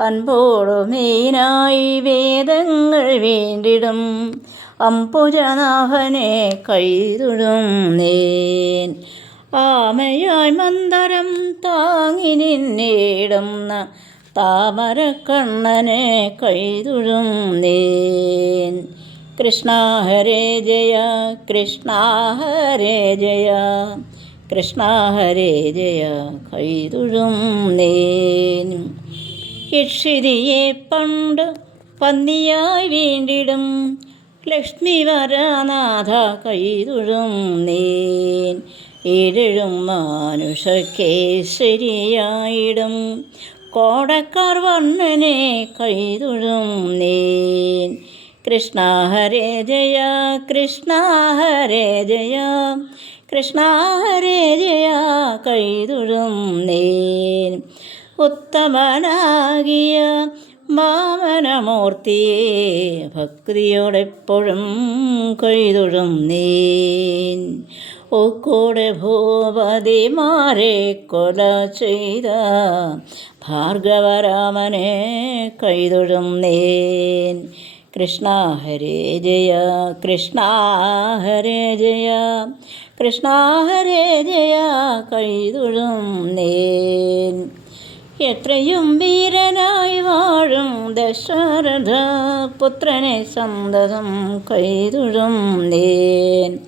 അൻപോടു മീനായി വേദങ്ങൾ വേണ്ടിടും. അമ്പുജനാഹനെ കൈതൊഴും നേൻ. ആമയായി മന്ദരം താങ്ങി നിന്നിടുന്ന താമരക്കണ്ണനെ കൈതൊഴും നേൻ. കൃഷ്ണ ഹരേ ജയ കൃഷ്ണ ഹരേ ജയ കൃഷ്ണ ഹരേ ജയ കൈതൊഴും നേൻ. യക്ഷിരിയെ പണ്ട് പന്നിയായി വീണ്ടിടും. ലക്ഷ്മി വരനാഥ കൈതുഴും നീൻ. ഏഴഴും മാനുഷക്കേശ്വരിയായിടും കോടക്കാർ വർണനെ കൈതുഴും നീൻ. കൃഷ്ണ ഹരേ ജയ കൃഷ്ണ ഹരേ ജയ. കൃഷ്ണ ഹരേ ജയ കൈതുഴും നേൻ. ഉത്തമനാകിയ മാമനമൂർത്തിയെ ഭക്തിയോടെപ്പോഴും കൊയ്തൊഴും നീൻ. ഒക്കൂടെ ഭൂപതിമാരെ കൊല ചെയ്ത ഭാർഗവരാമനെ കൈതൊഴും നേൻ. കൃഷ്ണ ഹരേ ജയ കൃഷ്ണ ഹരേ ജയ കൃഷ്ണ ഹരേ ജയ കൈതൊഴും നേൻ. എത്രയും വീരനായി വാഴും ദശരഥ പുത്രനെ സന്തതം കൈതുഴും നേൻ.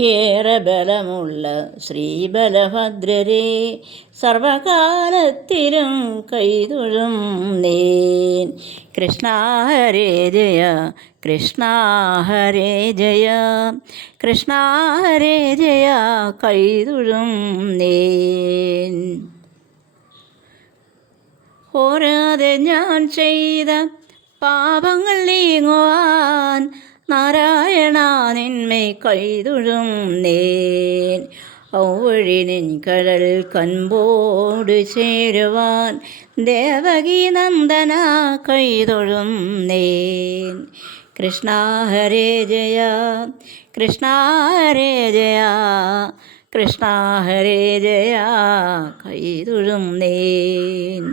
ഏറെ ബലമുള്ള ശ്രീബലഭദ്രരെ സർവകാലത്തിലും കൈതുഴും നേൻ. കൃഷ്ണ ഹരേ ജയ കൃഷ്ണ ഹരേ ജയ കൃഷ്ണ ഹരേ ജയ കൈതുഴും നേൻ. ഓരാതെ ഞാൻ ചെയ്ത പാപങ്ങൾ നീങ്ങുവാൻ നാരായണ നിന്മേ കൈതൊഴും നേൻ. ഔവഴി നിൻ കടൽ കൺപോട് ചേരുവാൻ ദേവകി നന്ദന കൈതൊഴും നേൻ. കൃഷ്ണ ഹരേ ജയ കൃഷ്ണ ഹരേ ജയ കൃഷ്ണ ഹരേ ജയ കൈതൊഴും നേൻ.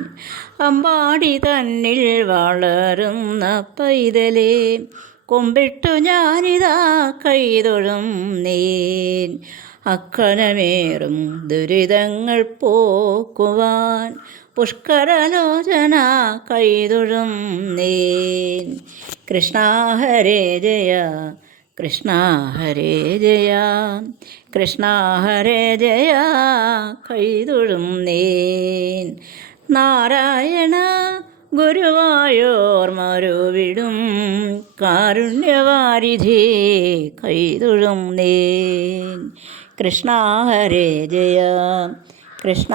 അമ്പാടി തന്നിൽ വളരുന്ന പൈതലേ കൊമ്പിട്ടു ഞാനിതാ കൈതൊഴും നീൻ. അക്കനമേറും ദുരിതങ്ങൾ പോക്കുവാൻ പുഷ്കരലോചന കൈതൊഴും നീൻ. കൃഷ്ണ ഹരേ ജയ കൃഷ്ണ ഹരേ ജയ കൃഷ്ണ ഹരേ ജയ കൈതൊഴും നേൻ. നാരായണ ഗുരുവായോർ മരുവിടും കാരുണ്യവാരിധി കൈതൊഴും നേൻ. കൃഷ്ണ ഹരേ ജയ കൃഷ്ണ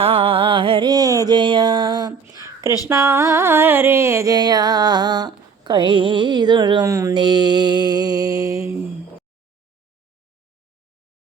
ഹരേ ജയ കൃഷ്ണ ഹരേ ജയ കൈതൊഴും നേൻ.